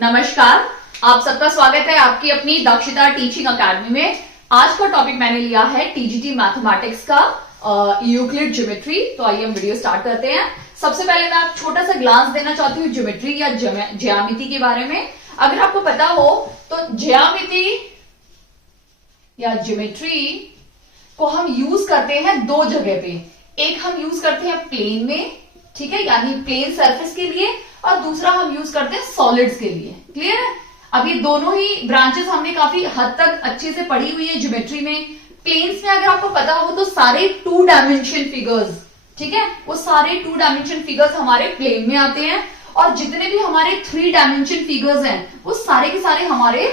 नमस्कार, आप सबका स्वागत है आपकी अपनी दक्षता टीचिंग अकेडमी में। आज का टॉपिक मैंने लिया है टीजीटी मैथमेटिक्स का यूक्लिड ज्योमेट्री। तो आइए हम वीडियो स्टार्ट करते हैं। सबसे पहले मैं आप छोटा सा ग्लांस देना चाहती हूँ ज्योमेट्री या ज्यामिति के बारे में। अगर आपको पता हो तो ज्यामिति या ज्योमेट्री को हम यूज करते हैं दो जगह पे। एक हम यूज करते हैं प्लेन में, ठीक है, यानी प्लेन सरफेस के लिए, और दूसरा हम यूज करते हैं सॉलिड्स के लिए। क्लियर है? अब ये दोनों ही ब्रांचेस हमने काफी हद तक अच्छे से पढ़ी हुई है ज्योमेट्री में। प्लेन्स में अगर आपको पता हो तो सारे 2 डायमेंशन फिगर्स, ठीक है, वो सारे 2 डायमेंशन फिगर्स हमारे प्लेन में आते हैं, और जितने भी हमारे 3 डायमेंशन फिगर्स हैं वो सारे के सारे हमारे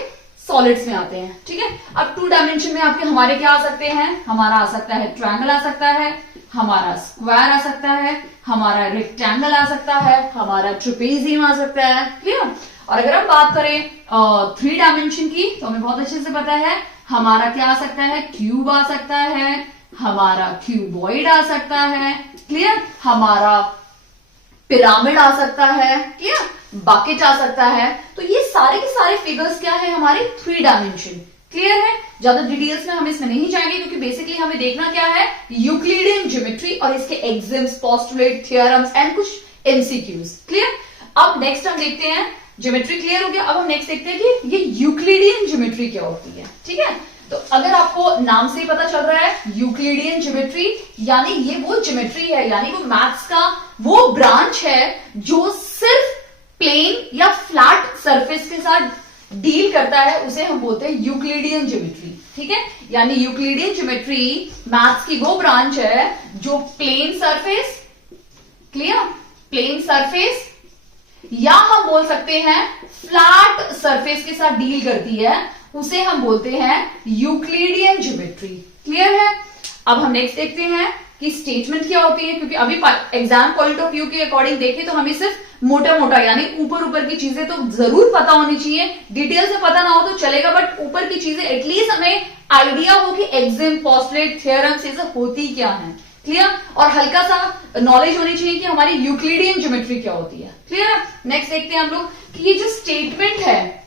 सॉलिड्स में आते हैं। ठीक है, अब 2 डायमेंशन में आपके हमारे क्या आ सकते हैं? हमारा आ सकता है ट्रायंगल आ सकता है, हमारा स्क्वायर आ सकता है, हमारा रेक्टेंगल आ सकता है, हमारा ट्रेपेजियम आ सकता है। क्लियर? और अगर हम बात करें 3 डायमेंशन की तो हमें बहुत अच्छे से पता है हमारा क्या आ सकता है? क्यूब आ सकता है, हमारा क्यूबॉइड आ सकता है। क्लियर? हमारा पिरामिड आ सकता है, क्लियर, बकेट आ सकता है। तो ये सारे के सारे फिगर्स क्या है? हमारे 3 डायमेंशन। क्लियर है? ज्यादा डिटेल्स में हम इसमें नहीं जाएंगे क्योंकि बेसिकली हमें देखना क्या है? यूक्लिडियन ज्योमेट्री और इसके एग्जाम्स, पोस्टुलेट, थ्योरम्स एंड कुछ एमसीक्यूज। क्लियर? अब नेक्स्ट हम देखते हैं, ज्योमेट्री क्लियर हो गया। अब हम नेक्स्ट देखते हैं कि ये यूक्लिडियन ज्योमेट्री क्या होती है। ठीक है, तो अगर आपको नाम से ही पता चल रहा है यूक्लिडियन ज्योमेट्री, यानी ये वो ज्योमेट्री है, यानी वो मैथ्स का वो ब्रांच है जो सिर्फ प्लेन या फ्लैट सरफेस के साथ डील करता है, उसे हम बोलते हैं यूक्लिडियन ज्योमेट्री। ठीक है, यानी यूक्लिडियन ज्योमेट्री मैथ्स की वो ब्रांच है जो plane surface, clear, plane surface, या हम बोल सकते हैं फ्लैट सरफेस के साथ डील करती है, उसे हम बोलते हैं यूक्लिडियन ज्योमेट्री। क्लियर है? अब हम नेक्स्ट देखते हैं कि स्टेटमेंट क्या होती है, क्योंकि अभी एग्जाम पॉइंट ऑफ व्यू के अकॉर्डिंग देखें तो हमें सिर्फ मोटा मोटा यानी ऊपर ऊपर की चीजें तो जरूर पता होनी चाहिए। डिटेल से पता ना हो तो चलेगा, बट ऊपर की चीजें एटलीस्ट हमें आइडिया हो कि एग्जाम, पोस्टुलेट, थ्योरम चीजें होती क्या है। क्लियर? और हल्का सा नॉलेज होनी चाहिए कि हमारी यूक्लिडियन ज्योमेट्री क्या होती है। क्लियर है? नेक्स्ट देखते हैं हम लोग कि ये जो स्टेटमेंट है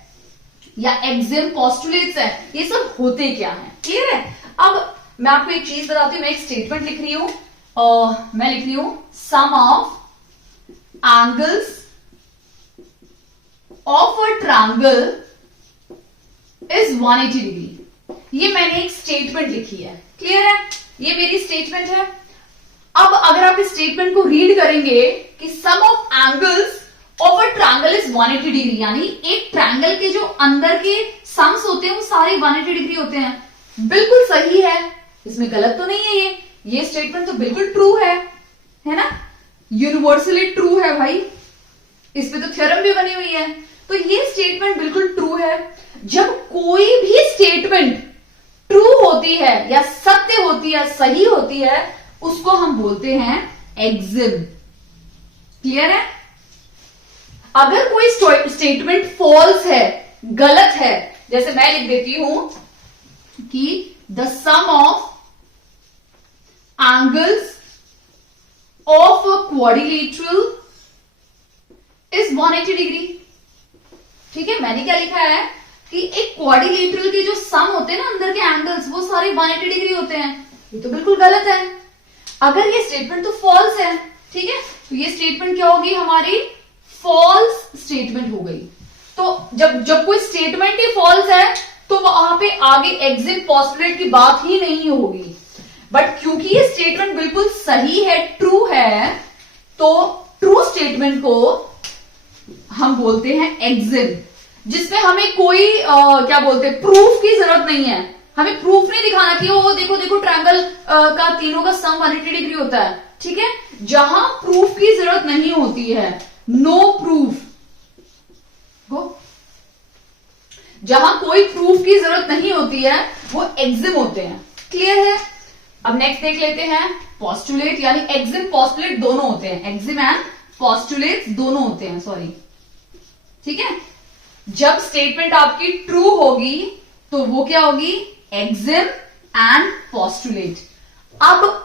या एग्जाम, पोस्टुलेट्स है, ये सब होते क्या है। क्लियर है? अब मैं आपको एक चीज बताती हूँ। मैं एक स्टेटमेंट लिख रही हूं, मैं लिख रही हूं sum of angles of a triangle is 180 degree. ये मैंने एक स्टेटमेंट लिखी है। क्लियर है? ये मेरी स्टेटमेंट है। अब अगर आप इस स्टेटमेंट को रीड करेंगे कि sum of angles of a triangle is 180 degree, यानी एक ट्रायंगल के जो अंदर के सम्स होते हैं वो सारे 180 डिग्री होते हैं। बिल्कुल सही है, इसमें गलत तो नहीं है। ये स्टेटमेंट तो बिल्कुल ट्रू है ना? यूनिवर्सली ट्रू है भाई, इस पे तो थ्योरम भी बनी हुई है। तो ये स्टेटमेंट बिल्कुल ट्रू है। जब कोई भी स्टेटमेंट ट्रू होती है या सत्य होती है, सही होती है, उसको हम बोलते हैं एक्सिम। क्लियर है? अगर कोई स्टेटमेंट फॉल्स है, गलत है, जैसे मैं लिख देती हूं कि the sum of angles of a quadrilateral is 180 degree. ठीक है, मैंने क्या लिखा है कि एक क्वाड्रिलेटरल के जो सम होते हैं ना अंदर के एंगल्स, वो सारे 180 डिग्री होते हैं। ये तो बिल्कुल गलत है। अगर ये स्टेटमेंट तो फॉल्स है, ठीक है, तो ये स्टेटमेंट क्या होगी? हमारी फॉल्स स्टेटमेंट हो गई। तो जब कोई स्टेटमेंट ही फॉल्स है तो वहां पे आगे एग्जिम, पोस्टुलेट की बात ही नहीं होगी। बट क्योंकि ये स्टेटमेंट बिल्कुल सही है, ट्रू है, तो ट्रू स्टेटमेंट को हम बोलते हैं एक्सिम, जिसमें हमें कोई क्या बोलते हैं, प्रूफ की जरूरत नहीं है। हमें प्रूफ नहीं दिखाना कि वो देखो देखो ट्रायंगल का तीनों का सम 180 डिग्री होता है। ठीक है, जहां प्रूफ की जरूरत नहीं होती है, नो प्रूफ, जहां कोई प्रूफ की जरूरत नहीं होती है, वो एक्सिम होते हैं। क्लियर है? अब नेक्स्ट देख लेते हैं पोस्टुलेट, यानी एक्सिम, पोस्टुलेट दोनों होते हैं, एक्सिम एंड पोस्टुलेट दोनों होते हैं, सॉरी। ठीक है, जब स्टेटमेंट आपकी ट्रू होगी तो वो क्या होगी? Exim and postulate. अब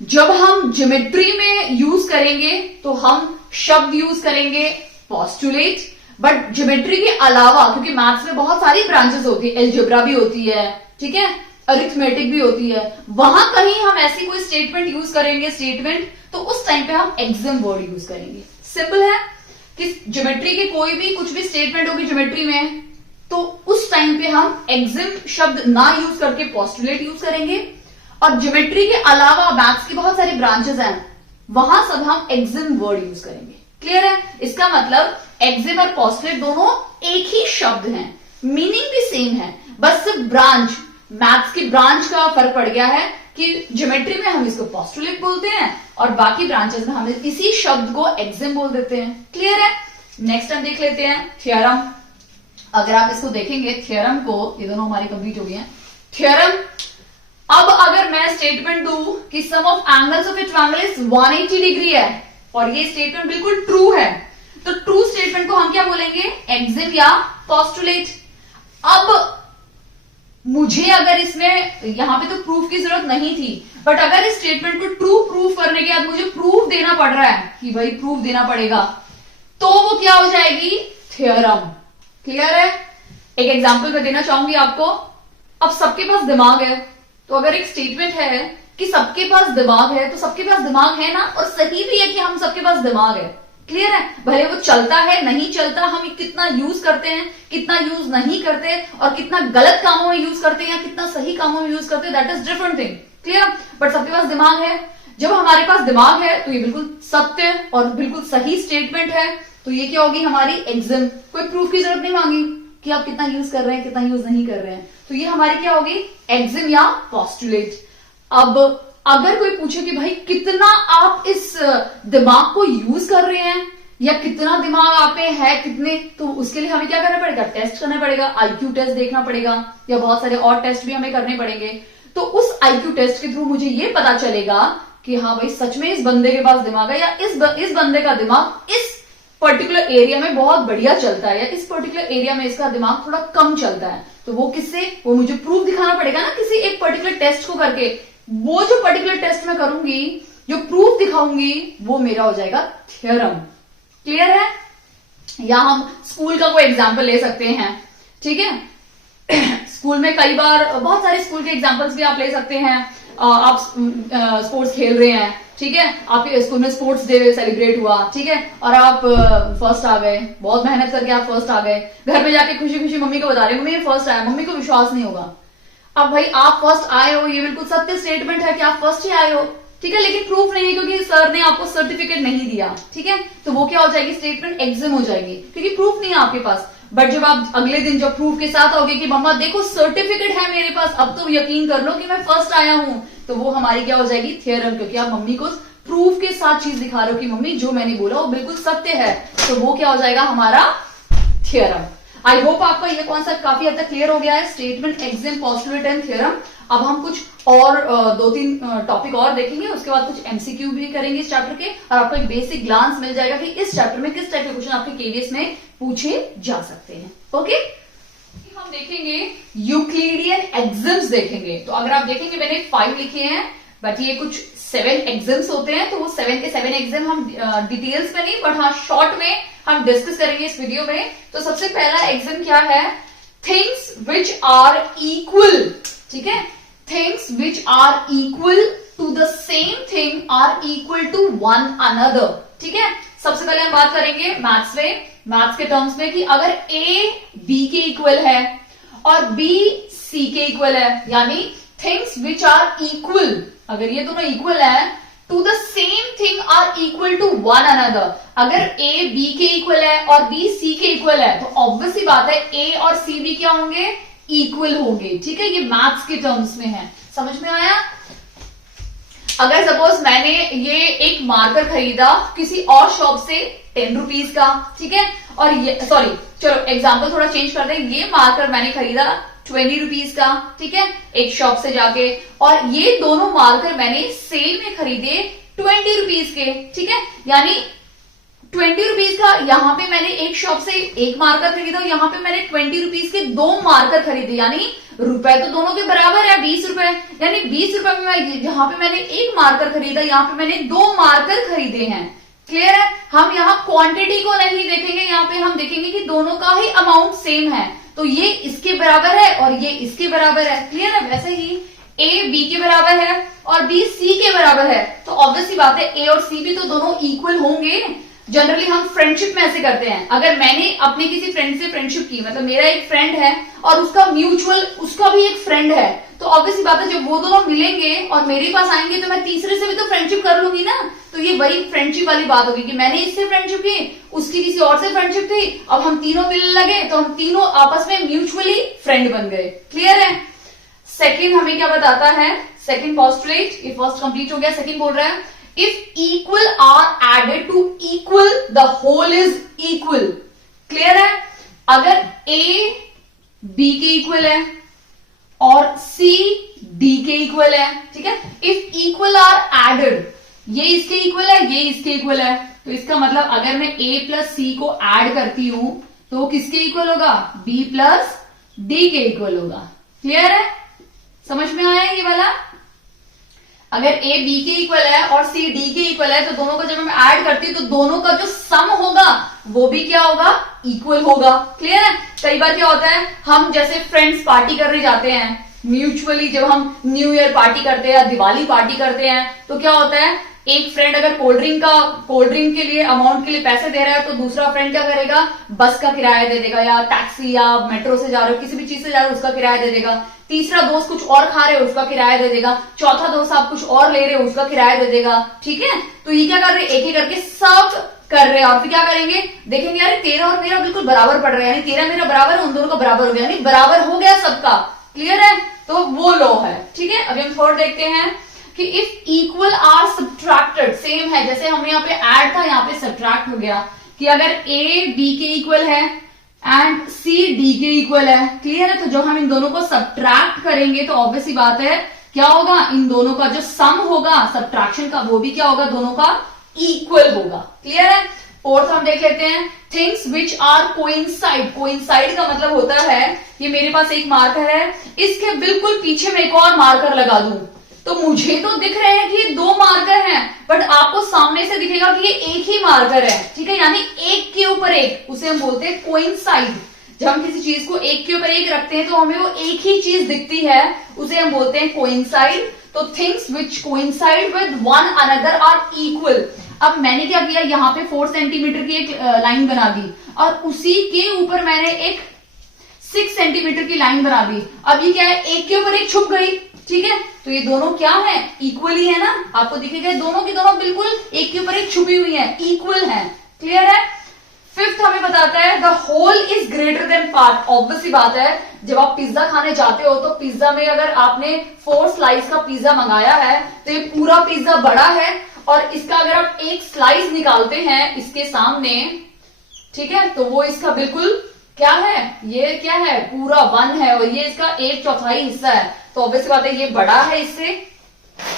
जब हम ज्योमेट्री में यूज करेंगे तो हम शब्द यूज करेंगे पोस्टुलेट, बट ज्योमेट्री के अलावा, क्योंकि मैथ्स में बहुत सारी ब्रांचेस होती है, एल्जेब्रा भी होती है, ठीक है, अरिथमेटिक भी होती है, वहां कहीं हम ऐसी कोई स्टेटमेंट यूज करेंगे, तो उस टाइम पे हम एक्सिम वर्ड यूज करेंगे। सिंपल है कि ज्योमेट्री के कोई भी कुछ भी स्टेटमेंट होगी ज्योमेट्री में, तो उस टाइम पे हम एक्सिम शब्द ना यूज करके पोस्टुलेट यूज करेंगे। और ज्योमेट्री के अलावा मैथ्स की बहुत सारी ब्रांचेस हैं, वहां सब हम एक्सिम वर्ड यूज करेंगे। क्लियर है? इसका मतलब एक्सिम और पोस्टुलेट दोनों एक ही शब्द हैं, मीनिंग भी सेम है, बस सिर्फ ब्रांच, मैथ्स की ब्रांच का फर्क पड़ गया है कि ज्योमेट्री में हम इसको पोस्टुलेट बोलते हैं और बाकी ब्रांचेस में हम इसी शब्द को एक्सिम बोल देते हैं। क्लियर है? नेक्स्ट हम देख लेते हैं थ्योरम। अगर आप इसको देखेंगे थ्योरम को, ये दोनों हमारी कंप्लीट हो गई हैं। थ्योरम, अब अगर मैं स्टेटमेंट दूं कि sum of angles of a triangle is 180 degree है और ये स्टेटमेंट बिल्कुल ट्रू है, तो ट्रू स्टेटमेंट को हम क्या बोलेंगे? एक्सिम या पोस्टुलेट। अब मुझे अगर इसमें यहां पे तो प्रूफ की जरूरत नहीं थी, बट अगर इस स्टेटमेंट को ट्रू प्रूफ करने के बाद मुझे प्रूफ देना पड़ रहा है कि भाई प्रूफ देना पड़ेगा, तो वो क्या हो जाएगी? थ्योरम। क्लियर है? एक एग्जांपल मैं देना चाहूंगी आपको। अब सबके पास दिमाग है, तो अगर एक स्टेटमेंट है कि सबके पास दिमाग है, तो सबके पास दिमाग है ना, और सही भी है कि हम सबके पास दिमाग है। क्लियर है? भले वो चलता है नहीं चलता, हम कितना यूज करते हैं, कितना यूज नहीं करते, और कितना गलत कामों में यूज करते हैं या कितना सही कामों में यूज करते हैं, that is different thing. Clear? But सबके पास दिमाग है। जब हमारे पास दिमाग है तो ये बिल्कुल सत्य और बिल्कुल सही स्टेटमेंट है, तो ये क्या होगी? हमारी एक्सिम। कोई प्रूफ की जरूरत नहीं मांगी कि आप कितना यूज कर रहे हैं, कितना यूज नहीं कर रहे हैं, तो ये हमारी क्या होगी? एक्सिम या पोस्टुलेट। अब अगर कोई पूछे कि भाई कितना आप इस दिमाग को यूज कर रहे हैं या कितना दिमाग आप में है कितने, तो उसके लिए हमें क्या करना पड़ेगा? टेस्ट करना पड़ेगा, आईक्यू टेस्ट देखना पड़ेगा, या बहुत सारे और टेस्ट भी हमें करने पड़ेंगे। तो उस आईक्यू टेस्ट के थ्रू मुझे ये पता चलेगा कि हाँ भाई सच में इस बंदे के पास दिमाग है, या इस बंदे का दिमाग इस पर्टिकुलर एरिया में बहुत बढ़िया चलता है, या इस पर्टिकुलर एरिया में इसका दिमाग थोड़ा कम चलता है। तो वो किससे? वो मुझे प्रूफ दिखाना पड़ेगा ना, किसी एक पर्टिकुलर टेस्ट को करके। वो जो पर्टिकुलर टेस्ट मैं करूंगी, जो प्रूफ दिखाऊंगी, वो मेरा हो जाएगा थ्योरम। क्लियर है? या हम स्कूल का कोई एग्जाम्पल ले सकते हैं, ठीक है। स्कूल में कई बार बहुत सारे स्कूल के एग्जाम्पल्स भी आप ले सकते हैं। आप स्पोर्ट्स खेल रहे हैं, ठीक है, आपके स्कूल में स्पोर्ट्स डे सेलिब्रेट हुआ, ठीक है, और आप फर्स्ट आ गए, बहुत मेहनत करके आप फर्स्ट आ गए, घर में जाके खुशी खुशी मम्मी को बता रहे, मम्मी फर्स्ट आया, मम्मी को विश्वास नहीं होगा। अब भाई आप फर्स्ट आए हो, ये बिल्कुल सत्य स्टेटमेंट है कि आप फर्स्ट ही आए हो, ठीक है, लेकिन प्रूफ नहीं है क्योंकि सर ने आपको सर्टिफिकेट नहीं दिया, ठीक है, तो वो क्या हो जाएगी? स्टेटमेंट एक्सिम हो जाएगी, क्योंकि प्रूफ नहीं है आपके पास। बट जब आप अगले दिन जब प्रूफ के साथ आओगे कि मम्मा देखो सर्टिफिकेट है मेरे पास, अब तो यकीन कर लो कि मैं फर्स्ट आया हूं, तो वो हमारी क्या हो जाएगी? थ्योरम, क्योंकि आप मम्मी को प्रूफ के साथ चीज दिखा रहे हो कि मम्मी जो मैंने बोला वो बिल्कुल सत्य है, तो वो क्या हो जाएगा? हमारा थ्योरम। आई होप आपका ये कॉन्सेप्ट काफी हद तक क्लियर हो गया है, statement, Exim, postulate and theorem. अब हम कुछ और 2-3 टॉपिक और देखेंगे, उसके बाद कुछ एमसीक्यू भी करेंगे इस चैप्टर के, और आपको एक बेसिक ग्लांस मिल जाएगा कि इस चैप्टर में किस टाइप के क्वेश्चन आपके केवीएस में पूछे जा सकते हैं। ओके, हम देखेंगे यूक्लिडियन एक्सिम्स देखेंगे। तो अगर आप देखेंगे मैंने 5 लिखे हैं, बट ये कुछ 7 एक्सिम्स होते हैं, तो वो 7 के 7 एक्सिम हम डिटेल्स में नहीं, बट हाँ शॉर्ट में हम डिस्कस करेंगे इस वीडियो में। तो सबसे पहला एक्सिम क्या है? थिंग्स विच आर इक्वल, ठीक है, things which are equal to the same thing are equal to one another, ठीक है। सबसे पहले हम बात करेंगे मैथ्स में, मैथ्स के टर्म्स में, कि अगर ए बी के इक्वल है और बी सी के इक्वल है, यानी थिंग्स विच आर इक्वल, अगर ये दोनों इक्वल है, to the same thing are equal to one another. अगर ए बी के इक्वल है और बी सी के इक्वल है, तो ऑब्वियस सी बात है ए और सी भी क्या होंगे? इक्वल होंगे, ठीक है। ये मैथ्स के टर्म्स में है, समझ में आया? अगर सपोज मैंने ये एक मार्कर खरीदा किसी और शॉप से 10 रुपीज का, ठीक है, और ये सॉरी चलो एग्जाम्पल थोड़ा चेंज कर दें, ये मार्कर मैंने खरीदा 20 रुपीज का, ठीक है, एक शॉप से जाके, और ये दोनों मार्कर मैंने सेल में खरीदे 20 रुपीज के, ठीक है, यानी 20 रुपीज का यहाँ पे मैंने एक शॉप से एक मार्कर खरीदा, यहाँ पे मैंने 20 रुपीज के 2 मार्कर खरीदे, यानी रुपए तो दोनों के बराबर है, 20 रुपए, यानी 20 रुपए में मैं यहाँ पे मैंने एक मार्कर खरीदा, यहाँ पे मैंने 2 मार्कर खरीदे हैं। क्लियर है? हम यहाँ क्वांटिटी को नहीं देखेंगे, यहाँ पे हम देखेंगे कि दोनों का ही अमाउंट सेम है, तो ये इसके बराबर है और ये इसके बराबर है। क्लियर है? वैसे ही ए बी के बराबर है और बी सी के बराबर है, तो ऑब्वियसली बात है ए और सी भी तो दोनों इक्वल होंगे। जनरली हम फ्रेंडशिप में ऐसे करते हैं, अगर मैंने अपने किसी फ्रेंड से फ्रेंडशिप की, मतलब मेरा एक फ्रेंड है और उसका म्यूचुअल उसका भी एक फ्रेंड है, तो ऑब्वियसली बात है जब वो दोनों मिलेंगे और मेरे पास आएंगे तो मैं तीसरे से भी तो फ्रेंडशिप कर लूंगी ना। तो ये वही फ्रेंडशिप वाली बात होगी कि मैंने इससे फ्रेंडशिप की, उसकी किसी और से फ्रेंडशिप थी, अब हम तीनों मिलने लगे तो हम तीनों आपस में म्यूचुअली फ्रेंड बन गए। क्लियर है? सेकेंड हमें क्या बताता है, सेकेंड पोस्टुलेट, ये फर्स्ट कंप्लीट हो गया, सेकेंड बोल रहा है if equal are added to equal the whole is equal. Clear है? अगर ए बी के इक्वल है और सी डी के इक्वल है, ठीक है, इफ इक्वल आर एडेड, ये इसके इक्वल है, ये इसके इक्वल है, तो इसका मतलब अगर मैं ए प्लस सी को ऐड करती हूं तो वो किसके इक्वल होगा, बी प्लस डी के इक्वल होगा। क्लियर है? समझ में आया ये वाला? अगर ए बी के इक्वल है और सी डी के इक्वल है तो दोनों को जब मैं ऐड करती हूं तो दोनों का जो सम होगा वो भी क्या होगा, इक्वल होगा। क्लियर है? कई बार क्या होता है, हम जैसे फ्रेंड्स पार्टी करने जाते हैं म्यूचुअली, जब हम न्यू ईयर पार्टी करते हैं या दिवाली पार्टी करते हैं तो क्या होता है, एक फ्रेंड अगर कोल्ड ड्रिंक के लिए अमाउंट के लिए पैसे दे रहा है तो दूसरा फ्रेंड क्या करेगा, बस का किराया दे देगा, या टैक्सी या मेट्रो से जा रहे हो, किसी भी चीज से जा रहे हो उसका किराया दे देगा। तीसरा दोस्त कुछ और खा रहे हो उसका किराया दे देगा। चौथा दोस्त आप कुछ और ले रहे हो उसका किराया दे देगा। ठीक है? तो ये क्या कर रहे हैं, एक एक करके सब कर रहे हैं और फिर क्या करेंगे, देखेंगे यार तेरा और मेरा बिल्कुल बराबर पड़ रहा है, यानी तेरा मेरा बराबर है, उन दोनों का बराबर हो गया, यानी बराबर हो गया सबका। क्लियर है? तो वो लॉ है। ठीक है? अभी हम थर्ड देखते हैं कि if equal are subtracted, same है जैसे हमें यहाँ पे ऐड था यहाँ पे सब्ट्रैक्ट हो गया, कि अगर ए बी के इक्वल है एंड सी डी के इक्वल है। क्लियर है? तो जब हम इन दोनों को सब्ट्रैक्ट करेंगे तो ऑब्वियसली बात है क्या होगा, इन दोनों का जो सम होगा सब्ट्रैक्शन का वो भी क्या होगा, दोनों का इक्वल होगा। क्लियर है? फोर्थ हम देख लेते हैं things which are coincide. Coincide का मतलब होता है कि मेरे पास एक मार्कर है, इसके बिल्कुल पीछे मैं एक और मार्कर लगा दूं तो मुझे तो दिख रहे हैं कि ये दो मार्कर हैं, बट आपको सामने से दिखेगा कि ये एक ही मार्कर है। ठीक है? यानी एक के ऊपर एक, उसे हम बोलते हैं कोइंसाइड। जब हम किसी चीज को एक के ऊपर एक रखते हैं तो हमें वो एक ही चीज दिखती है, उसे हम बोलते हैं कोइंसाइड। तो things which coincide with one another are equal. अब मैंने क्या किया, यहाँ पे 4 सेंटीमीटर की एक लाइन बना दी और उसी के ऊपर मैंने एक 6 सेंटीमीटर की लाइन बना दी। अब ये क्या है, एक के ऊपर एक छुप गई। ठीक है? तो ये दोनों क्या है, इक्वली है ना, आपको दिखेगा दोनों की दोनों बिल्कुल एक के ऊपर एक छुपी हुई है, इक्वल है। क्लियर है? फिफ्थ हमें बताता है the whole is greater than part. Obviously बात है जब आप पिज्जा खाने जाते हो तो पिज्जा में अगर आपने 4 स्लाइस का पिज्जा मंगाया है तो ये पूरा पिज्जा बड़ा है और इसका अगर आप एक स्लाइस निकालते हैं इसके सामने, ठीक है, तो वो इसका बिल्कुल क्या है, ये क्या है, पूरा 1 है और ये इसका 1/4 हिस्सा है। तो ऑब्वियसली बात है ये बड़ा है इससे,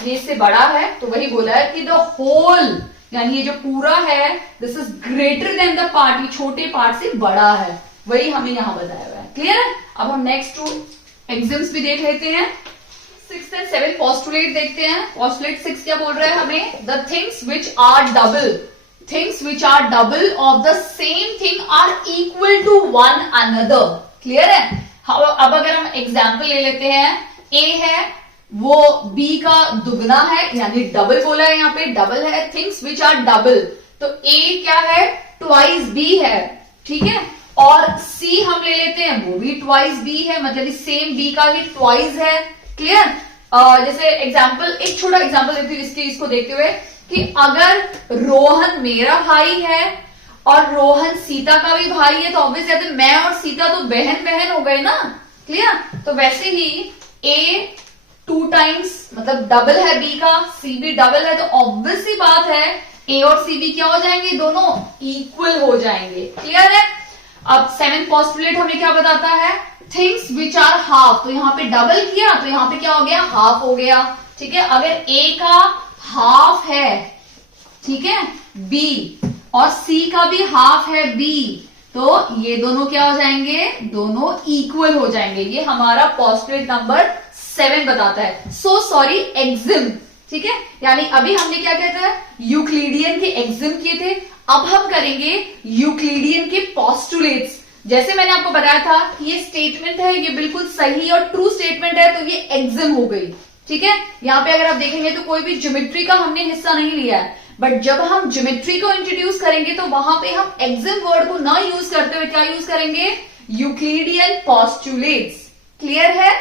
ये इससे बड़ा है, तो वही बोला है कि द होल यानी ये जो पूरा है this is greater then the part, ये छोटे पार्ट से बड़ा है, वही हमें यहां बताया हुआ है। क्लियर है? अब हम नेक्स्ट 2 एग्जाम्स भी देख लेते हैं। 6 एंड 7 पोस्टुलेट देखते हैं। पोस्टुलेट 6 क्या बोल रहा है हमें, the things which are double, things which are double of the same thing are equal to one another. Clear है? अब अगर हम एग्जाम्पल ले लेते हैं, ए है वो बी का दुगना है यानी डबल बोला है, यहाँ पे डबल है, थिंग्स विच आर डबल, तो ए क्या है, ट्वाइस बी है। ठीक है? और सी हम ले लेते हैं वो भी ट्वाइस बी है, मतलब सेम बी का ही ट्वाइस है। क्लियर? जैसे एग्जाम्पल, एक छोटा एग्जाम्पल देती हूँ इसको देखते हुए कि अगर रोहन मेरा भाई है और रोहन सीता का भी भाई है तो ऑब्वियसली मैं और सीता तो बहन बहन हो गए ना। क्लियर? तो वैसे ही ए 2 टाइम्स मतलब डबल है बी का, सी भी डबल है, तो ऑब्वियसली बात है ए और सी भी क्या हो जाएंगे, दोनों इक्वल हो जाएंगे। क्लियर है? अब 7th पोस्टुलेट हमें क्या बताता है, थिंग्स विच आर हाफ, तो यहाँ पे डबल किया तो यहाँ पे क्या हो गया, हाफ हो गया। ठीक है? अगर ए का हाफ है, ठीक है, बी और सी का भी हाफ है बी, तो ये दोनों क्या हो जाएंगे, दोनों इक्वल हो जाएंगे। ये हमारा पोस्टुलेट नंबर 7 बताता है। So sorry EXIM. ठीक ठीक है, यानी अभी हमने क्या किया था, यूक्लिडियन के एग्जिम किए थे, अब हम करेंगे यूक्लिडियन के पोस्टुलेट्स। जैसे मैंने आपको बताया था कि ये स्टेटमेंट है, ये बिल्कुल सही और ट्रू स्टेटमेंट है, तो ये एग्जिम हो गई। ठीक है, यहाँ पे अगर आप देखेंगे तो कोई भी ज्योमेट्री का हमने हिस्सा नहीं लिया है, बट जब हम ज्योमेट्री को इंट्रोड्यूस करेंगे तो वहां पे हम एग्जिम वर्ड को ना यूज करते हुए क्या यूज करेंगे, यूक्लिडियन पोस्टुलेट्स। क्लियर है?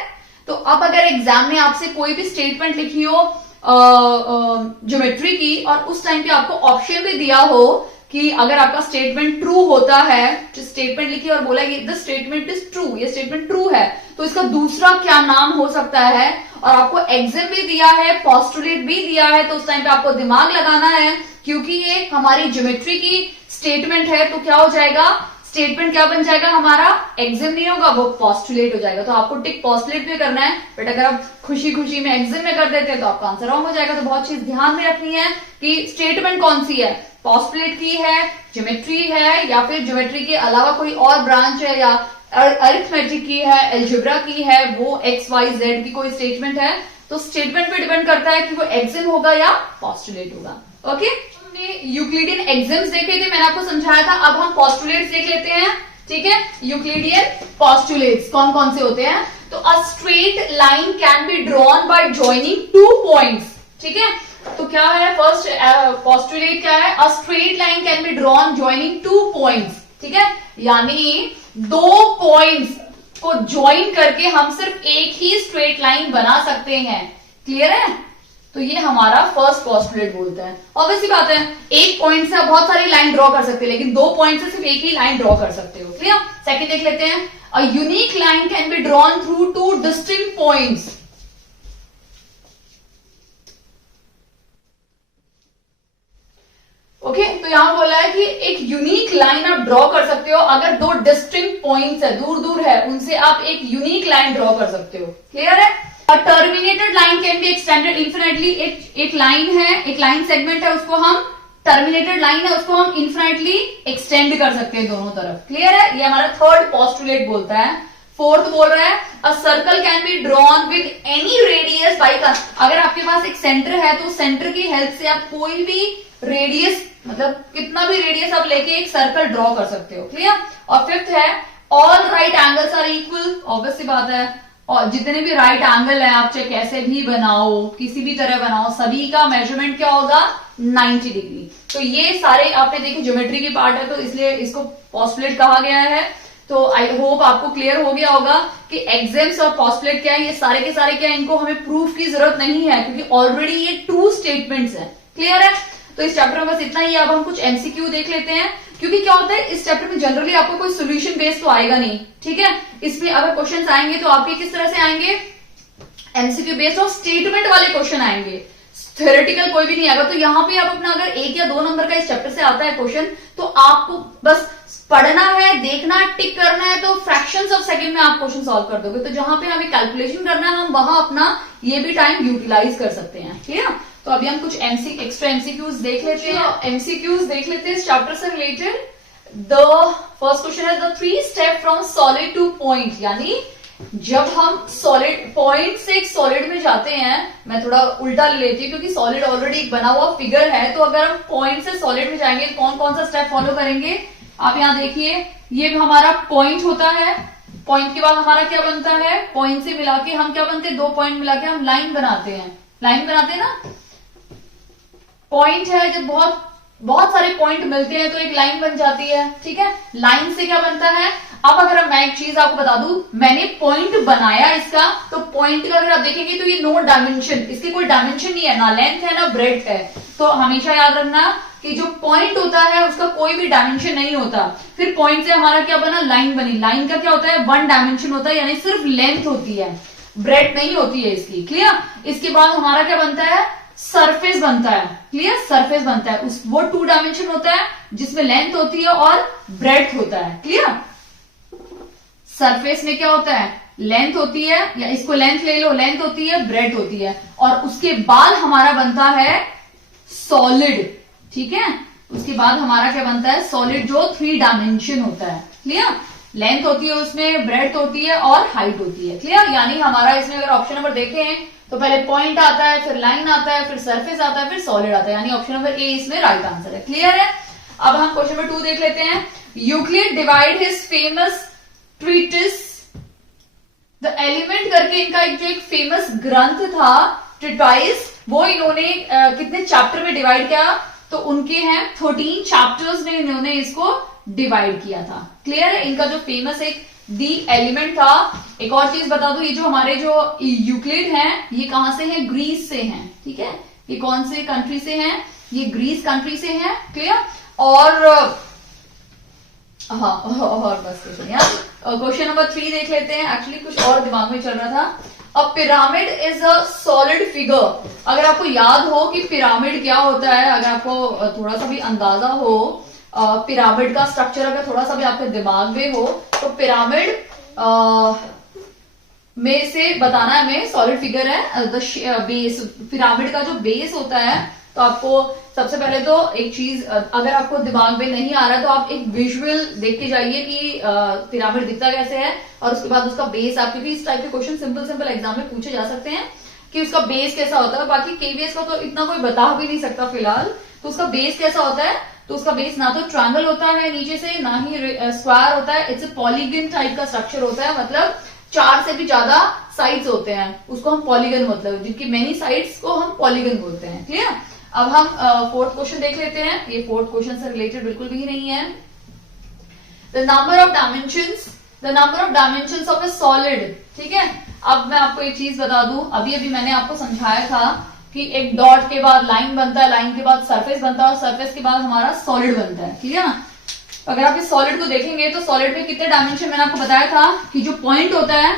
तो अब अगर एग्जाम में आपसे कोई भी स्टेटमेंट लिखी हो ज्योमेट्री की और उस टाइम पे आपको ऑप्शन भी दिया हो कि अगर आपका स्टेटमेंट ट्रू होता है, जो स्टेटमेंट लिखी और बोला कि द स्टेटमेंट इज ट्रू, ये स्टेटमेंट ट्रू है, तो इसका दूसरा क्या नाम हो सकता है, और आपको एग्जिम भी दिया है, पोस्टुलेट भी दिया है, तो उस टाइम पे आपको दिमाग लगाना है, क्योंकि ये हमारी ज्योमेट्री की स्टेटमेंट है, तो क्या हो जाएगा, स्टेटमेंट क्या बन जाएगा हमारा, एग्जिम नहीं होगा, वो पोस्टुलेट हो जाएगा। तो आपको टिक पोस्टुलेट भी करना है, बट अगर आप खुशी खुशी में एग्जिम में कर देते हैं तो आपका आंसर रॉन्ग हो जाएगा। तो बहुत चीज ध्यान में रखनी है कि स्टेटमेंट कौन सी है, पोस्टुलेट की है, ज्योमेट्री है, या फिर ज्योमेट्री के अलावा कोई और ब्रांच है, या अरिथमेटिक की है, एल्जेब्रा की है, वो एक्स वाई जेड की कोई स्टेटमेंट है, तो स्टेटमेंट पे डिपेंड करता है कि वो एग्जिम होगा या पोस्टुलेट होगा। ओके, हमने यूक्लिडियन एग्जिम्स देखे थे, मैंने आपको समझाया था, अब हम पोस्टुलेट्स देख लेते हैं। ठीक है, यूक्लिडियन पोस्टुलेट्स कौन कौन से होते हैं, तो a straight line can be drawn by joining two points. ठीक है, तो क्या है फर्स्ट पोस्टुलेट क्या है, a straight line can be drawn joining two points. ठीक है, यानी दो पॉइंट्स को ज्वाइन करके हम सिर्फ एक ही स्ट्रेट लाइन बना सकते हैं। क्लियर है? तो ये हमारा फर्स्ट पोस्टुलेट बोलता है। ऑब्वियसली बात है, एक पॉइंट से आप बहुत सारी लाइन ड्रॉ कर सकते हैं, लेकिन दो पॉइंट से सिर्फ एक ही लाइन ड्रॉ कर सकते हो। क्लियर? सेकंड देख लेते हैं, a unique line can be drawn through two distinct points. Okay, तो यहां बोला है कि एक यूनिक लाइन आप ड्रॉ कर सकते हो अगर दो डिस्टिंक्ट पॉइंट्स है, दूर दूर है, उनसे आप एक यूनिक लाइन ड्रॉ कर सकते हो। क्लियर है? A terminated line can be extended infinitely। एक लाइन है, एक लाइन सेगमेंट है, उसको हम टर्मिनेटेड लाइन है, उसको हम इन्फिनिटली एक्सटेंड कर सकते हैं दोनों तरफ। क्लियर है? ये हमारा थर्ड पोस्टुलेट बोलता है। फोर्थ बोल रहा है, a circle can be drawn with any radius by, अगर आपके पास एक सेंटर है तो सेंटर की हेल्प से आप कोई भी रेडियस, मतलब कितना भी रेडियस आप लेके एक सर्कल ड्रॉ कर सकते हो। क्लियर? और फिफ्थ है, all right angles are equal. Obviously बात है, और जितने भी राइट एंगल है, आप चाहे कैसे भी बनाओ, किसी भी तरह बनाओ, सभी का मेजरमेंट क्या होगा, 90 डिग्री। तो ये सारे आपने देखे ज्योमेट्री की पार्ट है, तो इसलिए इसको पोस्टुलेट कहा गया है। तो आई होप आपको क्लियर हो गया होगा कि एग्जिम्स और पोस्टुलेट क्या है, ये सारे के सारे क्या है, इनको हमें प्रूफ की जरूरत नहीं है, क्योंकि ऑलरेडी ये ट्रू स्टेटमेंट्स है। क्लियर है? तो इस चैप्टर में बस इतना ही। अब हम कुछ एमसीक्यू देख लेते हैं, क्योंकि क्या होता है इस चैप्टर में जनरली आपको कोई सोल्यूशन बेस्ड तो आएगा नहीं। ठीक है, इसमें अगर क्वेश्चंस आएंगे तो आपके किस तरह से आएंगे, एमसीक्यू बेस्ड और स्टेटमेंट वाले क्वेश्चन आएंगे, थ्योरेटिकल कोई भी नहीं आएगा। तो यहाँ पे आप अपना अगर 1 या 2 नंबर का इस चैप्टर से आता है क्वेश्चन, तो आपको बस पढ़ना है, देखना, टिक करना है, तो फ्रैक्शंस ऑफ सेकंड में आप क्वेश्चन सॉल्व कर दोगे। तो जहां पे हमें कैलकुलेशन करना है, हम वहां अपना ये भी टाइम यूटिलाइज कर सकते हैं। ठीक है, तो अभी हम कुछ एक्स्ट्रा एमसीक्यूज देख लेते हैं। एमसीक्यूज देख लेते हैं इस चैप्टर से रिलेटेड। द फर्स्ट क्वेश्चन है, the 3 step from solid two point, यानी जब हम सॉलिड पॉइंट से एक सॉलिड में जाते हैं, मैं थोड़ा उल्टा ले लेती हूँ क्योंकि सॉलिड ऑलरेडी एक बना हुआ फिगर है, तो अगर हम पॉइंट से सॉलिड में जाएंगे कौन कौन सा स्टेप फॉलो करेंगे, आप यहाँ देखिए, ये हमारा पॉइंट होता है, पॉइंट के बाद हमारा क्या बनता है, पॉइंट से मिला के हम क्या बनते हैं, 2 पॉइंट मिला के हम लाइन बनाते हैं, लाइन बनाते हैं ना। पॉइंट है, जब बहुत सारे पॉइंट मिलते हैं तो एक लाइन बन जाती है। ठीक है, लाइन से क्या बनता है, अब अगर मैं एक चीज आपको बता दूं, मैंने पॉइंट बनाया इसका, तो पॉइंट का अगर आप देखेंगे तो ये नो डायमेंशन, इसके कोई डायमेंशन नहीं है, ना लेंथ है ना ब्रेड्थ है। तो हमेशा याद रखना कि जो पॉइंट होता है उसका कोई भी डायमेंशन नहीं होता। फिर पॉइंट से हमारा क्या बना, लाइन बनी। लाइन का क्या होता है, 1 डायमेंशन होता है, यानी सिर्फ लेंथ होती है, ब्रेड्थ नहीं होती है इसकी। क्लियर? इसके बाद हमारा क्या बनता है, सरफेस बनता है। क्लियर? सरफेस बनता है, वो 2 डायमेंशन होता है जिसमें लेंथ होती है और ब्रेड्थ होता है। क्लियर? सरफेस में क्या होता है, लेंथ होती है, या इसको लेंथ ले लो, लेंथ होती है, ब्रेड्थ होती है, और उसके बाद हमारा बनता है सॉलिड। ठीक है, उसके बाद हमारा क्या बनता है, सॉलिड, जो 3 डायमेंशन होता है। क्लियर? लेंथ होती है उसमें, ब्रेड्थ होती है और हाइट होती है। क्लियर? यानी हमारा इसमें अगर ऑप्शन नंबर देखें तो पहले पॉइंट आता है, फिर लाइन आता है, फिर सरफेस आता है, फिर सॉलिड आता है, यानी ऑप्शन नंबर ए इसमें राइट आंसर है। क्लियर है? अब हम क्वेश्चन नंबर 2 देख लेते हैं। Euclid divide his famous treatise the element करके इनका एक फेमस ग्रंथ था ट्रीटाइस, वो इन्होंने कितने चैप्टर में डिवाइड किया? तो उनके हैं 13 चैप्टर्स में इन्होंने इसको डिवाइड किया था। क्लियर है? इनका जो फेमस एक दी एलिमेंट था। एक और चीज बता दूं, ये जो हमारे जो यूक्लिड हैं ये कहां से हैं? ग्रीस से हैं। ठीक है, ये कौन से कंट्री से हैं? ये ग्रीस कंट्री से हैं। क्लियर? और हाँ, और बस क्वेश्चन नंबर 3 देख लेते हैं। एक्चुअली कुछ और दिमाग में चल रहा था। A pyramid is a solid figure. अगर आपको याद हो कि पिरामिड क्या होता है, अगर आपको थोड़ा सा भी अंदाजा हो पिरामिड का स्ट्रक्चर, अगर थोड़ा सा भी आपके दिमाग में हो, तो पिरामिड में से बताना है हमें सॉलिड फिगर है। बेस, पिरामिड का जो बेस होता है, तो आपको सबसे पहले तो एक चीज, अगर आपको दिमाग में नहीं आ रहा है तो आप एक विजुअल देख के जाइए कि पिरामिड दिखता कैसे है, और उसके बाद उसका बेस आप, क्योंकि इस टाइप के क्वेश्चन सिंपल एग्जाम में पूछे जा सकते हैं कि उसका बेस कैसा होता है। बाकी केवीएस का तो इतना कोई बता भी नहीं सकता फिलहाल। तो उसका बेस कैसा होता है? तो उसका बेस ना तो ट्रायंगल होता है नीचे से, ना ही स्क्वायर होता है। इट्स ए पॉलीगन टाइप का स्ट्रक्चर होता है, मतलब 4 से भी ज्यादा साइड्स होते हैं, उसको हम पॉलीगन, मतलब जिनकी मेनी साइड्स को हम पॉलीगन बोलते हैं। क्लियर? अब हम 4th क्वेश्चन देख लेते हैं। ये 4th क्वेश्चन से रिलेटेड बिल्कुल भी नहीं है। The number of dimensions of A solid. ठीक है, अब मैं आपको एक चीज बता दूं, अभी मैंने आपको समझाया था कि एक डॉट के बाद लाइन बनता है, लाइन के बाद सरफेस बनता है, और सरफेस के बाद हमारा सॉलिड बनता है। क्लियर ना? अगर आप इस सॉलिड को देखेंगे तो सॉलिड में कितने डायमेंशन, मैंने आपको बताया था कि जो पॉइंट होता है,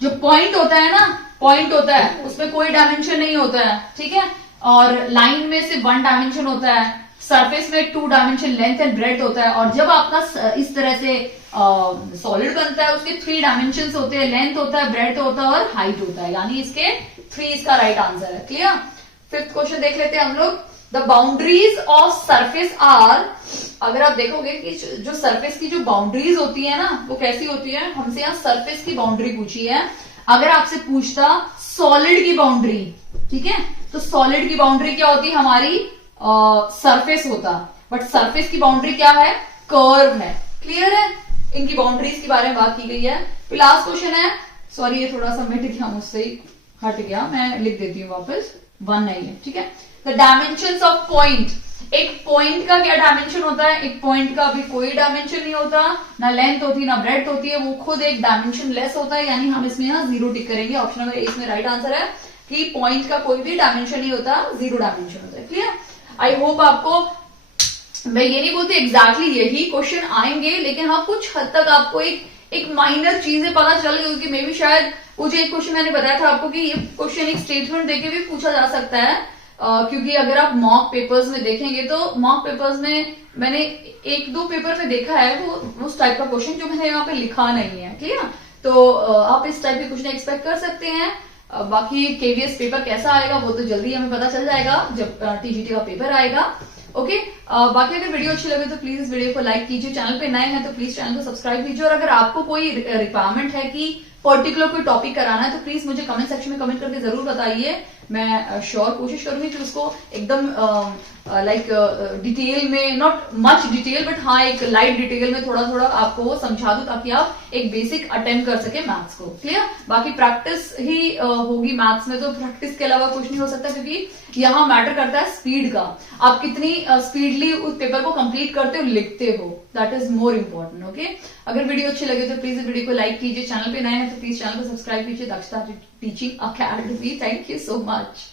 जो पॉइंट होता है ना, पॉइंट होता है उसमें कोई डायमेंशन नहीं होता है। ठीक है, और लाइन में से 1 डायमेंशन होता है, सरफेस में 2 डायमेंशन लेंथ एंड ब्रेड्थ होता है, और जब आपका इस तरह से सॉलिड बनता है उसके 3 डायमेंशन होते हैं, लेंथ होता है, ब्रेड्थ होता है और हाइट होता है, यानी इसके 3 इसका राइट आंसर है। क्लियर? 5th क्वेश्चन देख लेते हैं हम लोग। The boundaries of surface are. अगर आप देखोगे कि जो सरफेस की जो बाउंड्रीज होती है ना, वो कैसी होती है? हमसे यहाँ सरफेस की बाउंड्री पूछी है। अगर आपसे पूछता सॉलिड की बाउंड्री, ठीक है, तो सॉलिड की बाउंड्री क्या होती है? हमारी सरफेस होता, बट सरफेस की बाउंड्री क्या है? कर्व है। क्लियर है? इनकी बाउंड्रीज के बारे में बात की गई है। फिर लास्ट क्वेश्चन है, सॉरी ये थोड़ा सा मिट गया मुझसे, हट गया, मैं लिख देती हूँ वापस, 1 नहीं है। ठीक है, द डायमेंशंस ऑफ पॉइंट। एक पॉइंट का क्या डायमेंशन होता है? एक पॉइंट का भी कोई डायमेंशन नहीं होता, ना लेंथ होती ना ब्रेड्थ होती है, वो खुद एक डायमेंशन लेस होता है, यानी हम इसमें यहाँ 0 टिक करेंगे। ऑप्शन नंबर ए इसमें राइट आंसर है कि पॉइंट का कोई भी डायमेंशन नहीं होता, 0 डायमेंशन होता है। क्लियर? आई होप आपको, मैं ये नहीं बोलती एग्जैक्टली यही क्वेश्चन आएंगे, लेकिन हाँ कुछ हद तक आपको एक माइनर चीजें पता चल गई, क्योंकि मे भी शायद वो जो एक क्वेश्चन मैंने बताया था आपको कि ये क्वेश्चन एक स्टेटमेंट देके भी पूछा जा सकता है। क्योंकि अगर आप मॉक पेपर्स में देखेंगे तो मॉक पेपर्स में मैंने 1-2 पेपर में देखा है वो उस टाइप का क्वेश्चन जो मैंने यहाँ पे लिखा नहीं है। क्लियर? तो आप इस टाइप के क्वेश्चन एक्सपेक्ट कर सकते हैं। बाकी केवीएस पेपर कैसा आएगा वो तो जल्दी हमें पता चल जाएगा जब टीजीटी का पेपर आएगा। ओके, बाकी अगर वीडियो अच्छी लगे तो प्लीज इस वीडियो को लाइक कीजिए, चैनल पे नए हैं तो प्लीज चैनल को सब्सक्राइब कीजिए, और अगर आपको कोई रिक्वायरमेंट है कि पर्टिकुलर कोई टॉपिक कराना है तो प्लीज मुझे कमेंट सेक्शन में कमेंट करके जरूर बताइए। मैं श्योर कोशिश करूंगी कि उसको एकदम लाइक डिटेल में, नॉट मच डिटेल बट हाँ एक लाइट डिटेल में थोड़ा थोड़ा आपको समझा दूं, ताकि आप एक बेसिक अटेम्प्ट कर सके मैथ्स को। क्लियर? बाकी प्रैक्टिस ही होगी मैथ्स में, तो प्रैक्टिस के अलावा कुछ नहीं हो सकता, क्योंकि यहाँ मैटर करता है स्पीड का, आप कितनी स्पीडली उस पेपर को कंप्लीट करते हो, लिखते हो, that is more important. Okay, अगर वीडियो अच्छी लगे तो प्लीज वीडियो को लाइक कीजिए, चैनल पे नए हैं तो प्लीज चैनल को सब्सक्राइब कीजिए, दक्षता teaching academy. Thank you so much.